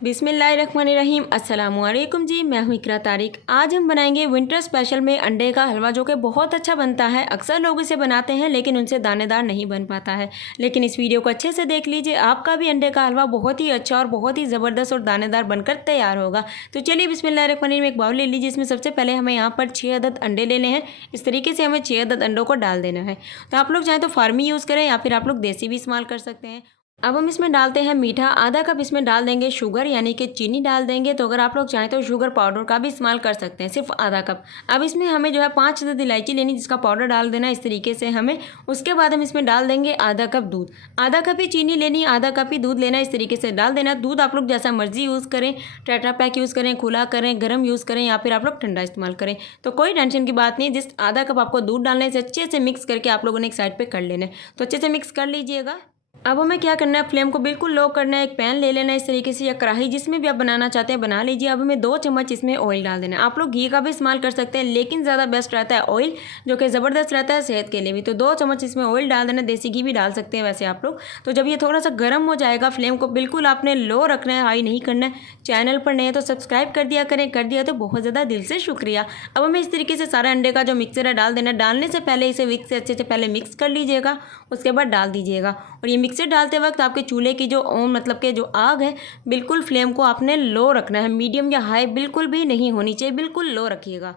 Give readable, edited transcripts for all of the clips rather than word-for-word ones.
बिस्मिल्लाहिर्रहमानिर्रहीम। अस्सलामुअलैकुम जी, मैं हूँ इकरा तारिक। आज हम बनाएंगे विंटर स्पेशल में अंडे का हलवा, जो कि बहुत अच्छा बनता है। अक्सर लोग इसे बनाते हैं लेकिन उनसे दानेदार नहीं बन पाता है। लेकिन इस वीडियो को अच्छे से देख लीजिए, आपका भी अंडे का हलवा बहुत ही अच्छा और बहुत ही ज़बरदस्त और दानेदार बनकर तैयार होगा। तो चलिए बिस्मिल्लाहिर्रहमानिर्रहीम, एक बाउल ले लीजिए। इसमें सबसे पहले हमें यहाँ पर 6 अदद अंडे लेने हैं। इस तरीके से हमें 6 अदद अंडों को डाल देना है। तो आप लोग चाहें तो फार्मी यूज़ करें या फिर आप लोग देसी भी इस्तेमाल कर सकते हैं। अब हम इसमें डालते हैं मीठा। आधा कप इसमें डाल देंगे शुगर, यानी कि चीनी डाल देंगे। तो अगर आप लोग चाहें तो शुगर पाउडर का भी इस्तेमाल कर सकते हैं, सिर्फ आधा कप। अब इसमें हमें जो है 5 अदद इलायची लेनी, जिसका पाउडर डाल देना इस तरीके से हमें। उसके बाद हम इसमें डाल देंगे आधा कप दूध। आधा कप ही चीनी लेनी, आधा कप ही दूध लेना, इस तरीके से डाल देना। दूध आप लोग जैसा मर्जी यूज़ करें, टेट्रा पैक यूज़ करें, खुला करें, गर्म यूज़ करें या फिर आप लोग ठंडा इस्तेमाल करें, तो कोई टेंशन की बात नहीं। जस्ट आधा कप आपको दूध डालने से अच्छे से मिक्स करके आप लोगों ने एक साइड पर कर लेना है। तो अच्छे से मिक्स कर लीजिएगा। अब हमें क्या करना है, फ्लेम को बिल्कुल लो करना है। एक पैन ले लेना है इस तरीके से, या कढ़ाई, जिसमें भी आप बनाना चाहते हैं बना लीजिए। अब हमें 2 चम्मच इसमें ऑयल डाल देना है। आप लोग घी का भी इस्तेमाल कर सकते हैं, लेकिन ज़्यादा बेस्ट रहता है ऑयल, जो कि ज़बरदस्त रहता है सेहत के लिए भी। तो 2 चम्मच इसमें ऑयल डाल देना। देसी घी भी डाल सकते हैं वैसे आप लोग। तो जब ये थोड़ा सा गर्म हो जाएगा, फ्लेम को बिल्कुल आपने लो रखना है, हाई नहीं करना है। चैनल पर नए तो सब्सक्राइब कर दिया करें, कर दिया तो बहुत ज़्यादा दिल से शुक्रिया। अब हमें इस तरीके से सारे अंडे का जो मिक्सर है डाल देना। डालने से पहले इसे विक्स से अच्छे से पहले मिक्स कर लीजिएगा, उसके बाद डाल दीजिएगा। और ये मिक्सर डालते वक्त आपके चूल्हे की जो मतलब के जो आग है, बिल्कुल फ्लेम को आपने लो रखना है। मीडियम या हाई बिल्कुल भी नहीं होनी चाहिए, बिल्कुल लो रखिएगा।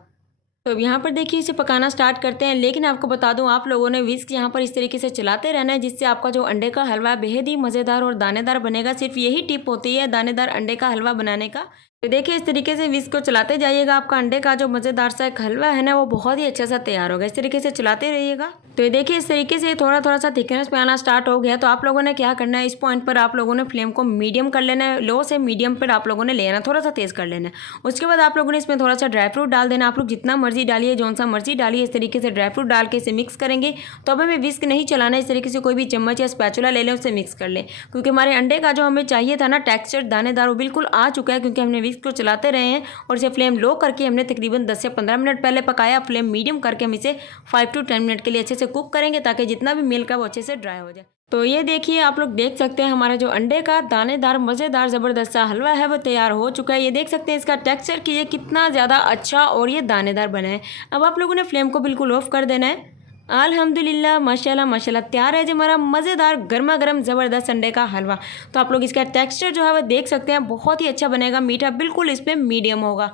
तो अब यहाँ पर देखिए इसे पकाना स्टार्ट करते हैं। लेकिन आपको बता दूं, आप लोगों ने विस्क यहाँ पर इस तरीके से चलाते रहना है, जिससे आपका जो अंडे का हलवा है बेहद ही मज़ेदार और दानेदार बनेगा। सिर्फ यही टिप होती है दानेदार अंडे का हलवा बनाने का। तो देखिए इस तरीके से विस्क को चलाते जाइएगा, आपका अंडे का जो मज़ेदार सा एक हलवा है ना, वो बहुत ही अच्छा सा तैयार होगा। इस तरीके से चलाते रहिएगा। तो ये देखिए इस तरीके से थोड़ा थोड़ा सा थिकनेस पे आना स्टार्ट हो गया। तो आप लोगों ने क्या करना है, इस पॉइंट पर आप लोगों ने फ्लेम को मीडियम कर लेना है। लो से मीडियम पर आप लोगों ने लेना, थोड़ा सा तेज़ कर लेना है। उसके बाद आप लोगों ने इसमें थोड़ा सा ड्राई फ्रूट डाल देना। आप लोग जितना मर्जी डालिए, जौन सा मर्जी डालिए। इस तरीके से ड्राई फ्रूट डाल के इसे मिक्स करेंगे। तो अब हमें विस्क नहीं चलाना है, इस तरीके से कोई भी चम्मच या स्पैचुला ले लें, उससे मिक्स कर लें। क्योंकि हमारे अंडे का जो हमें चाहिए था ना टेक्सचर दानेदार, वो बिल्कुल आ चुका है, क्योंकि हमने विस्क को चलाते रहे हैं और इसे फ्लेम लो करके हमने तकरीबन 10 से 15 मिनट पहले पकाया। फ्लेम मीडियम करके हम इसे 5 to 10 मिनट के लिए अच्छे से कुक करेंगे, ताकि जितना भी मिल्क है वो अच्छे से ड्राई हो जाए। तो ये देखिए आप लोग देख सकते हैं, हमारा जो अंडे का दानेदार मज़ेदार ज़बरदस्त सा हलवा है वो तैयार हो चुका है। ये देख सकते हैं इसका टेक्सचर कि ये कितना ज़्यादा अच्छा और ये दानेदार बना है। अब आप लोगों ने फ्लेम को बिल्कुल ऑफ कर देना है। अल्हम्दुलिल्लाह, माशाल्लाह माशाल्लाह, तैयार है जो हमारा मज़ेदार गर्मा गर्म ज़बरदस्त अंडे का हलवा। तो आप लोग इसका टेक्सचर जो है वो देख सकते हैं, बहुत ही अच्छा बनेगा। मीठा बिल्कुल इस पर मीडियम होगा।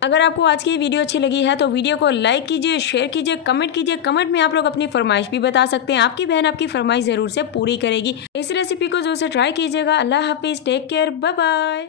अगर आपको आज की वीडियो अच्छी लगी है तो वीडियो को लाइक कीजिए, शेयर कीजिए, कमेंट कीजिए। कमेंट में आप लोग अपनी फरमाइश भी बता सकते हैं, आपकी बहन आपकी फरमाइश ज़रूर से पूरी करेगी। इस रेसिपी को ज़रूर से ट्राई कीजिएगा। अल्लाह हाफिज़, टेक केयर, बाय बाय।